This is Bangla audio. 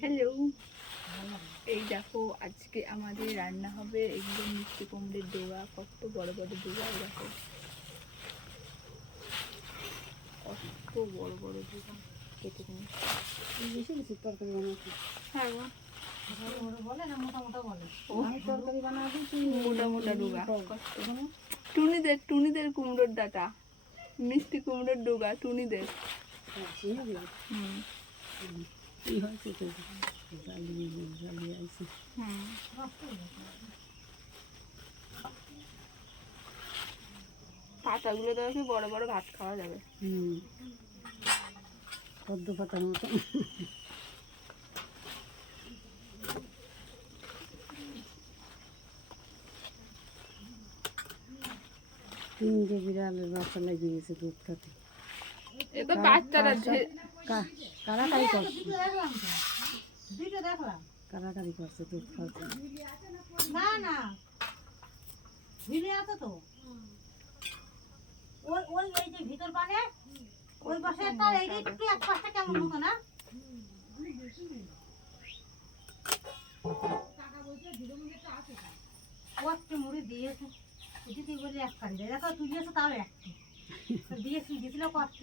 হ্যালো, এই দেখো আজকে আমাদের রান্না হবে একদম মিষ্টি কুমড়ের ডোগা। কত বড় বড় ডোগা, এই দেখো কত বড় বড় ডোগা কেটে নিয়ে। বেশি বেশি তরকারি বানাচ্ছি। হ্যাঁ গো, বলে না মোটা মোটা বলে। ও, আমি তরকারি বানাচ্ছি তুই মোটা মোটা ডোগা। এখানে টুনিদের কুমড়োর ডাটা, মিষ্টি কুমড়োর ডোগা টুনিদের। চিনি দিবি। হুম কি হয়েছে তো জ্বালিয়ে আইছি। হুম, পাতাগুলো তো কি বড় বড় ভাত খাওয়া যাবে। পদ্ম পাতার মতো। তিনটে বিড়ালের বাচ্চা লাগিয়ে গেছে দুধ খাতে। এ তো বাচ্চারা কারাকারি করছে, কারাকারি করছে দুধ খাওয়াতে। না না ভিড়ে আছে তো ওই ওই এই যে ভিতর পানে ওই পাশে একটা এই যে একটু এক পাশটা কেমন হতো না কষ্ট মুড়ি দিয়েছে যদি বলে এক কারি দেখো তুই দিয়েছো তাও একটি দিয়েছি দিয়েছিল কষ্ট।